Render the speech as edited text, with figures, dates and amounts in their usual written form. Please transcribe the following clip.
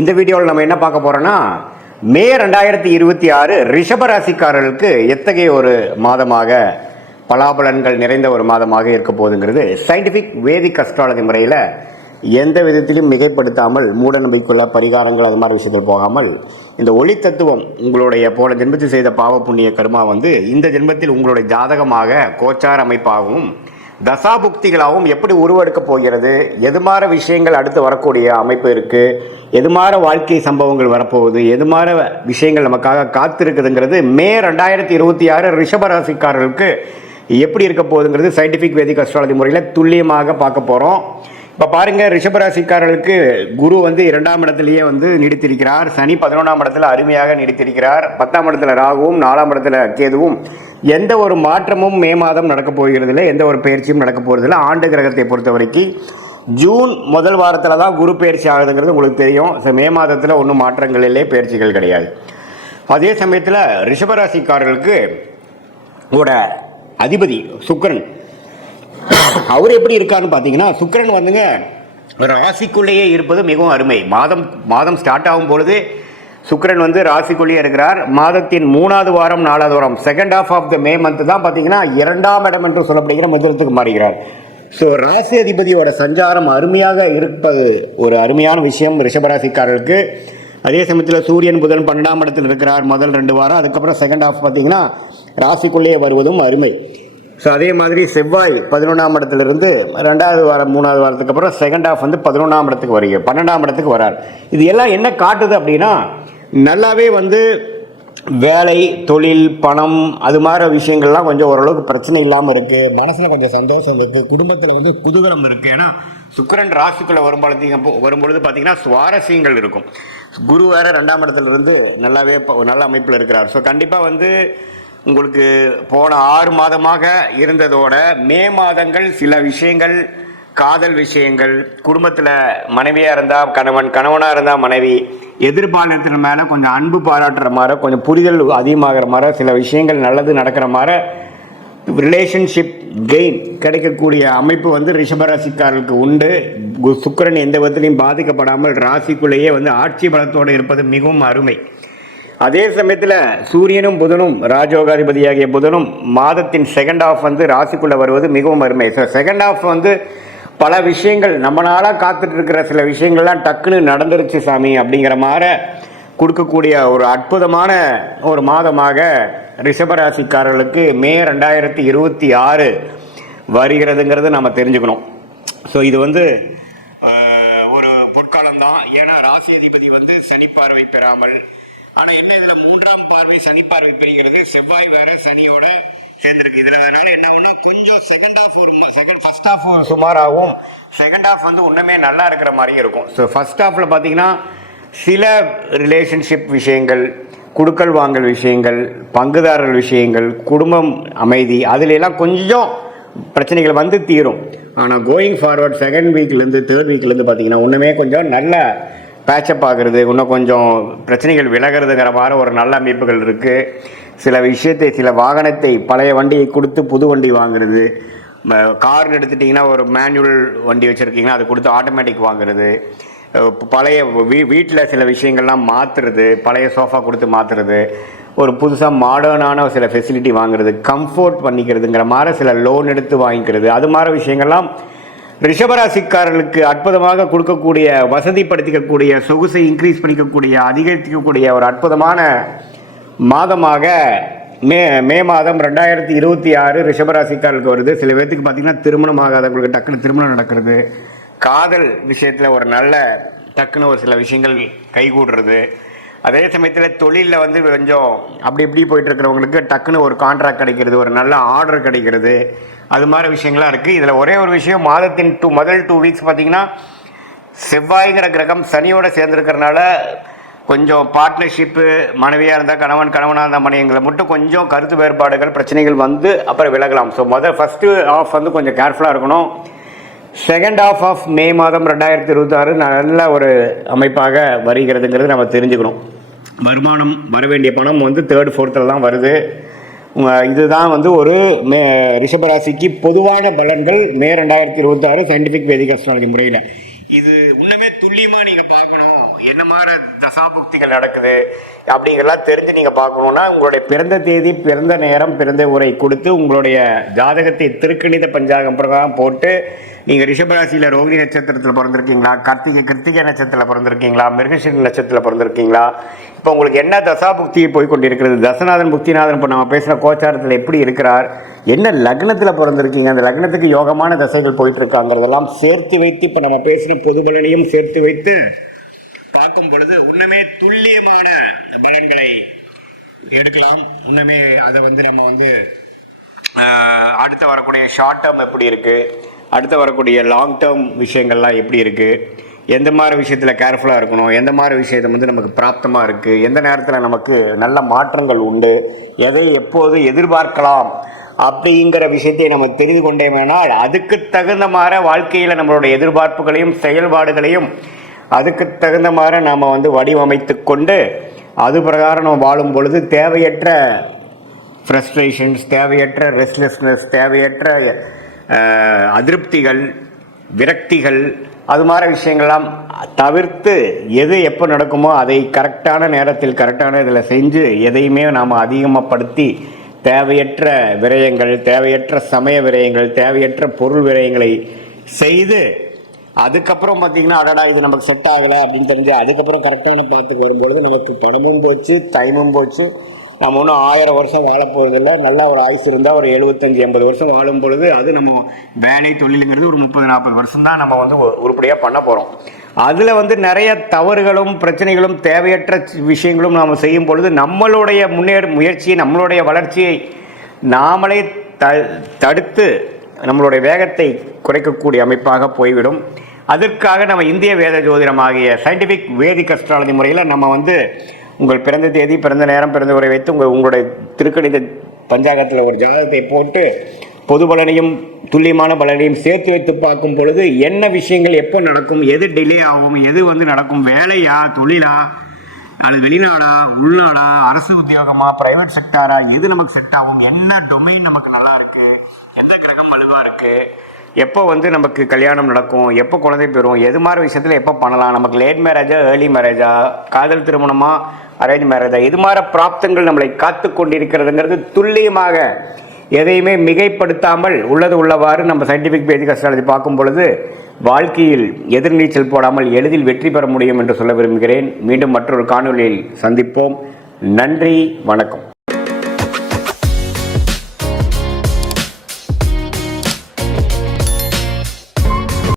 இந்த வீடியோவில் நம்ம என்ன பார்க்க போறோம்னா மே 2026 ரிஷபராசிக்காரர்களுக்கு எத்தகைய ஒரு மாதமாக பலாபலன்கள் நிறைந்த ஒரு மாதமாக இருக்க போகுதுங்கிறது சயின்டிஃபிக் வேதிக் அஸ்ட்ராலஜி முறையில் எந்த விதத்திலும் மிகைப்படுத்தாமல் மூட நம்பிக்கைக்குள்ள பரிகாரங்கள் அது மாதிரி விஷயத்தில் போகாமல் இந்த ஒளி தத்துவம் உங்களுடைய போன ஜென்மத்தில் செய்த பாவ புண்ணிய கர்மா இந்த ஜென்மத்தில் உங்களுடைய ஜாதகமாக கோச்சார அமைப்பாகவும் தசாபுக்திகளாகவும் எப்படி உருவெடுக்க போகிறது, எதுமாற விஷயங்கள் அடுத்து வரக்கூடிய அமைப்பு இருக்குது, எதுமாற வாழ்க்கை சம்பவங்கள் வரப்போகுது, எதுமாற விஷயங்கள் நமக்காக காத்திருக்குதுங்கிறது மே 2026 ரிஷபராசிக்காரர்களுக்கு எப்படி இருக்க போகுதுங்கிறது சயின்டிஃபிக் வேதிக் அஸ்ட்ராலஜி முறையில் துல்லியமாக பார்க்க போகிறோம். இப்போ பாருங்கள், ரிஷபராசிக்காரர்களுக்கு குரு 2ஆம் இடத்துலையே நீடித்திருக்கிறார். சனி 11ஆம் இடத்துல அருமையாக நீடித்திருக்கிறார். 10ஆம் இடத்துல ராகுவும் 4ஆம் இடத்துல கேதுவும். எந்த ஒரு மாற்றமும் மே மாதம் நடக்கப் போகிறதில்லை, எந்த ஒரு பயிற்சியும் நடக்க போகிறதில்லை. ஆண்டு கிரகத்தை பொறுத்த வரைக்கும் ஜூன் முதல் வாரத்தில் தான் குரு பயிற்சி ஆகுதுங்கிறது உங்களுக்கு தெரியும். மே மாதத்தில் ஒன்றும் மாற்றங்கள் இல்லை, பயிற்சிகள் கிடையாது. அதே சமயத்தில் ரிஷபராசிக்காரர்களுக்கு அதிபதி சுக்கிரன், அவர் எப்படி இருக்கான்னு பார்த்தீங்கன்னா, சுக்கிரன் ராசிக்குள்ளேயே இருப்பது மிகவும் அருமை. மாதம் ஸ்டார்ட் ஆகும் பொழுது சுக்கிரன் ராசிக்குள்ளேயே இருக்கிறார். மாதத்தின் 3வது வாரம் 4வது வாரம் second half of the May month தான் பார்த்தீங்கன்னா 2ஆம் இடம் என்று சொல்லப்படுகிற மிதுனத்துக்கு மாறுகிறார். ஸோ ராசி அதிபதியோட சஞ்சாரம் அருமையாக இருப்பது ஒரு அருமையான விஷயம் ரிஷபராசிக்காரர்களுக்கு. அதே சமயத்தில் சூரியன் புதன் 12ஆம் இடத்தில் இருக்கிறார் முதல் 2 வாரம். அதுக்கப்புறம் செகண்ட் ஹாஃப் பார்த்தீங்கன்னா ராசிக்குள்ளேயே வருவதும் அருமை. ஸோ அதே மாதிரி செவ்வாய் 11ஆம் இடத்துலேருந்து 2வது வாரம் 3வது வாரத்துக்கு அப்புறம் செகண்ட் ஹாஃப் 11ஆம் இடத்துக்கு வருகிறார், 12ஆம் இடத்துக்கு வரார். இது எல்லாம் என்ன காட்டுது அப்படின்னா, நல்லாவே வேலை, தொழில், பணம் அது மாதிரி விஷயங்கள்லாம் கொஞ்சம் ஓரளவுக்கு பிரச்சனை இல்லாமல் இருக்குது. மனசில் கொஞ்சம் சந்தோஷம் இருக்குது, குடும்பத்தில் குதூகலம் இருக்குது. ஏன்னா சுக்கிரன் ராசிக்குள்ளே வரும்பொழுது பார்த்தீங்கன்னா சுவாரஸ்யங்கள் இருக்கும். குரு வேறு 2ஆம் இடத்துல இருந்து நல்லாவே நல்ல அமைப்பில் இருக்கிறார். ஸோ கண்டிப்பாக உங்களுக்கு போன 6 மாதமாக இருந்ததோட மே மாதங்கள் சில விஷயங்கள், காதல் விஷயங்கள், குடும்பத்தில் மனைவியாக இருந்தால் கணவன், கணவனாக இருந்தால் மனைவி, எதிர்பாலத்தின் மேலே கொஞ்சம் அன்பு பாராட்டுற மாதிரி, கொஞ்சம் புரிதல் அதிகமாகிற மாதிரி, சில விஷயங்கள் நல்லது நடக்கிற மாதிரி ரிலேஷன்ஷிப் கெயின் கிடைக்கக்கூடிய அமைப்பு ரிஷபராசிக்காரர்களுக்கு உண்டு. சுக்கிரன் எந்த விதத்திலையும் பாதிக்கப்படாமல் ராசிக்குள்ளேயே ஆட்சி பலத்தோடு இருப்பது மிகவும் அருமை. அதே சமயத்தில் சூரியனும் புதனும் ராஜோகாதிபதியாகிய புதனும் மாதத்தின் செகண்ட் ஹாஃப் ராசிக்குள்ளே வருவது மிகவும் அருமை. ஸோ செகண்ட் ஹாஃப் பல விஷயங்கள் நம்மளால காத்துட்டு இருக்கிற சில விஷயங்கள்லாம் டக்குன்னு நடந்துருச்சு சாமி அப்படிங்கிற மாதிரி கொடுக்கக்கூடிய ஒரு அற்புதமான ஒரு மாதமாக ரிஷபராசிக்காரர்களுக்கு மே 2026 வருகிறதுங்கிறது நம்ம தெரிஞ்சுக்கணும். ஸோ இது ஒரு பொற்காலம்தான். ஏன்னா ராசி அதிபதி சனி பார்வை பெறாமல், ஆனால் என்ன இதில் 3ஆம் பார்வை சனி பார்வை பெறுகிறது. செவ்வாய் வேற சனியோட சேர்ந்துருக்கு. இதில் அதனால என்ன ஆகும்னா, கொஞ்சம் செகண்ட் ஹாஃப் ஃபர்ஸ்ட் ஹாஃப் சுமாராகவும், செகண்ட் ஹாஃப் ஒன்றுமே நல்லா இருக்கிற மாதிரி இருக்கும். ஸோ ஃபர்ஸ்ட் ஹாஃபில் பார்த்தீங்கன்னா சில ரிலேஷன்ஷிப் விஷயங்கள், குடுக்கல் வாங்கல் விஷயங்கள், பங்குதாரர்கள் விஷயங்கள், குடும்பம் அமைதி, அதுல எல்லாம் கொஞ்சம் பிரச்சனைகள் தீரும். ஆனால் கோயிங் ஃபார்வர்ட் செகண்ட் வீக்லேருந்து 3rd வீக்லேருந்து பார்த்தீங்கன்னா ஒன்றுமே கொஞ்சம் நல்ல பேச்சப் ஆகிறது, இன்னும் கொஞ்சம் பிரச்சனைகள் விலகிறதுங்கிற மாதிரி ஒரு நல்ல அமைப்புகள் இருக்குது. சில வாகனத்தை பழைய வண்டியை கொடுத்து புது வண்டி வாங்குறது, கார் எடுத்துட்டிங்கன்னா ஒரு மேனுவல் வண்டி வச்சுருக்கீங்கன்னா அது கொடுத்து ஆட்டோமேட்டிக் வாங்குறது, பழைய வீட்டில் சில விஷயங்கள்லாம் மாற்றுறது, பழைய சோஃபா கொடுத்து மாற்றுறது, ஒரு புதுசாக மாடர்னான சில ஃபெசிலிட்டி வாங்குறது, கம்ஃபோர்ட் பண்ணிக்கிறதுங்கிற மாதிரி சில லோன் எடுத்து வாங்கிக்கிறது, அது மாதிரி விஷயங்கள்லாம் ரிஷபராசிக்காரர்களுக்கு அற்புதமாக கொடுக்கக்கூடிய, வசதிப்படுத்திக்கக்கூடிய, சொகுசை இன்க்ரீஸ் பண்ணிக்கக்கூடிய, அதிகரிக்கக்கூடிய ஒரு அற்புதமான மாதமாக மே மாதம் 2026 ரிஷபராசிக்காரர்களுக்கு வருது. சில பேர்த்துக்கு பார்த்தீங்கன்னா திருமணம் ஆகாதவங்களுக்கு டக்குன்னு திருமணம் நடக்கிறது, காதல் விஷயத்தில் ஒரு நல்ல டக்குன்னு ஒரு சில விஷயங்கள் கைகூடுறது. அதே சமயத்தில் தொழிலில் கொஞ்சம் அப்படி இப்படி போயிட்டு இருக்கிறவங்களுக்கு டக்குன்னு ஒரு கான்ட்ராக்ட் கிடைக்கிறது, ஒரு நல்ல ஆர்டர் கிடைக்கிறது, அது மாதிரி விஷயங்கள்லாம் இருக்குது. இதில் ஒரே ஒரு விஷயம், மாதத்தின் முதல் 2 வீக்ஸ் பார்த்தீங்கன்னா செவ்வாய்ங்கிற கிரகம் சனியோட சேர்ந்துருக்கிறதுனால கொஞ்சம் பார்ட்னர்ஷிப்பு, மனைவியாக இருந்தால் கணவன், கணவனாக இருந்தால் மனைவிங்களை மட்டும் கொஞ்சம் கருத்து வேறுபாடுகள், பிரச்சனைகள் அப்புறம் விலகலாம். ஸோ ஃபஸ்ட்டு ஹாஃப் கொஞ்சம் கேர்ஃபுல்லாக இருக்கணும். செகண்ட் ஹாஃப் ஆஃப் மே மாதம் 2026 நல்ல ஒரு அமைப்பாக வருகிறதுங்கிறது நம்ம தெரிஞ்சுக்கணும். வருமானம், வர வேண்டிய பணம் 3rd 4th தான் வருது. இதுதான் ஒரு ரிஷபராசிக்கு பொதுவான பலன்கள் மே 2026 சயின்டிஃபிக் வேதிக் அஸ்ட்ராலஜி முறையில். இது இன்னுமே துல்லியமா நீங்க பார்க்கணும், என்ன மாதிரி தசாபுக்திகள் நடக்குது அப்படிங்கிறலாம் தெரிஞ்சு நீங்க பார்க்கணும்னா உங்களுடைய பிறந்த தேதி, பிறந்த நேரம், பிறந்த உரை கொடுத்து உங்களுடைய ஜாதகத்தை திருக்கணித பஞ்சாங்கம் பிரகாரம் போட்டு நீங்கள் ரிஷபராசியில் ரோகிணி நட்சத்திரத்தில் பிறந்திருக்கீங்களா, கிருத்திகை நட்சத்திரத்தில் பிறந்திருக்கீங்களா, மிருகசீரிஷ நட்சத்திரத்தில் பிறந்திருக்கீங்களா, இப்போ உங்களுக்கு என்ன தசாபுக்தி போய் கொண்டிருக்கிறது, தசநாதன் புக்திநாதன் இப்போ நம்ம பேசுகிற கோச்சாரத்தில் எப்படி இருக்கிறார், என்ன லக்னத்தில் பிறந்திருக்கீங்க, அந்த லக்னத்துக்கு யோகமான தசைகள் போயிட்டு இருக்காங்கிறதெல்லாம் சேர்த்து வைத்து இப்போ நம்ம பேசுகிற பொது பலனையும் சேர்த்து வைத்து பார்க்கும் பொழுது இன்னுமே துல்லியமான பலன்களை எடுக்கலாம். இன்னுமே அதை நம்ம அடுத்து வரக்கூடிய ஷார்ட் டேர்ம் எப்படி இருக்குது, அடுத்து வரக்கூடிய லாங் டேர்ம் விஷயங்கள்லாம் எப்படி இருக்குது, எந்த மாதிரி விஷயத்தில் கேர்ஃபுல்லாக இருக்கணும், எந்த மாதிரி விஷயத்தை நமக்கு பிராப்தமாக இருக்குது, எந்த நேரத்தில் நமக்கு நல்ல மாற்றங்கள் உண்டு, எதை எப்போது எதிர்பார்க்கலாம் அப்படிங்கிற விஷயத்தை நம்ம தெரிந்து கொண்டேனால் அதுக்கு தகுந்த மாதிரி வாழ்க்கையில் நம்மளுடைய எதிர்பார்ப்புகளையும் செயல்பாடுகளையும் அதுக்கு தகுந்த மாதிரி நாம் வடிவமைத்து கொண்டு அது பிரகாரம் நம்ம வாழும் பொழுது தேவையற்ற ஃப்ரஸ்ட்ரேஷன்ஸ், தேவையற்ற ரெஸ்ட்லெஸ்னஸ், தேவையற்ற அதிருப்திகள், விரக்திகள், அது மாதிரி விஷயங்கள்லாம் தவிர்த்து எது எப்போ நடக்குமோ அதை கரெக்டான நேரத்தில் கரெக்டான இதில் செஞ்சு எதையுமே நாம் அதிகமாகப்படுத்தி தேவையற்ற விரயங்கள், தேவையற்ற சமய விரயங்கள், தேவையற்ற பொருள் விரயங்களை செய்து அதுக்கப்புறம் பார்த்தீங்கன்னா அடடா இது நமக்கு செட் ஆகலை அப்படின்னு தெரிஞ்சு அதுக்கப்புறம் கரெக்டான பாத்துக்கு வரும்பொழுது நமக்கு பணமும் போச்சு, டைமும் போச்சு. நம்ம ஒன்றும் 1000 வருஷம் வாழப்போவதில்லை. நல்லா ஒரு ஆயுசு இருந்தால் ஒரு 75-80 வருஷம் வாழும் பொழுது அது நம்ம வேலை தொழிலுங்கிறது ஒரு 30-40 வருஷம் தான் நம்ம உருப்படியாக பண்ண போகிறோம். அதில் நிறைய தவறுகளும் பிரச்சனைகளும் தேவையற்ற விஷயங்களும் நாம் செய்யும் பொழுது நம்மளுடைய முயற்சியை, நம்மளுடைய வளர்ச்சியை நாமளே தடுத்து நம்மளுடைய வேகத்தை குறைக்கக்கூடிய அமைப்பாக போய்விடும். அதற்காக நம்ம இந்திய வேத ஜோதிடமாகிய சயின்டிஃபிக் வேதிக் அஸ்ட்ராலஜி முறையில் நம்ம உங்கள் பிறந்த தேதி, பிறந்த நேரம், பிறந்த உரை வைத்து உங்களுடைய திருக்கணித பஞ்சாங்கத்தில் ஒரு ஜாதகத்தை போட்டு பொது பலனையும் துல்லியமான பலனையும் சேர்த்து வைத்து பார்க்கும் பொழுது என்ன விஷயங்கள் எப்போ நடக்கும், எது டிலே ஆகும், எது நடக்கும், வேலையா, தொழிலா, அல்லது வெளிநாடா, உள்நாடா, அரசு உத்தியோகமா, பிரைவேட் செக்டாரா, எது நமக்கு செட் ஆகும், என்ன டொமைன் நமக்கு நல்லா இருக்கு, எந்த கிரகம் வலுவாக இருக்கு, எப்போ நமக்கு கல்யாணம் நடக்கும், எப்போ குழந்தை பெறும், எது மாதிரி விஷயத்தில் எப்போ பண்ணலாம், நமக்கு லேட் மேரேஜா, ஏர்லி மேரேஜா, காதல் திருமணமா, அரேஞ்ச் மேரேஜா, இது மாதிரி பிராப்தங்கள் நம்மளை காத்து கொண்டிருக்கிறதுங்கிறது துல்லியமாக எதையுமே மிகைப்படுத்தாமல் உள்ளது உள்ளவாறு நம்ம சயின்டிஃபிக் வேதிக் அஸ்ட்ராலஜி பார்க்கும் பொழுது வாழ்க்கையில் எதிர்நீச்சல் போடாமல் எளிதில் வெற்றி பெற முடியும் என்று சொல்ல விரும்புகிறேன். மீண்டும் மற்றொரு காணொலியில் சந்திப்போம். நன்றி, வணக்கம்.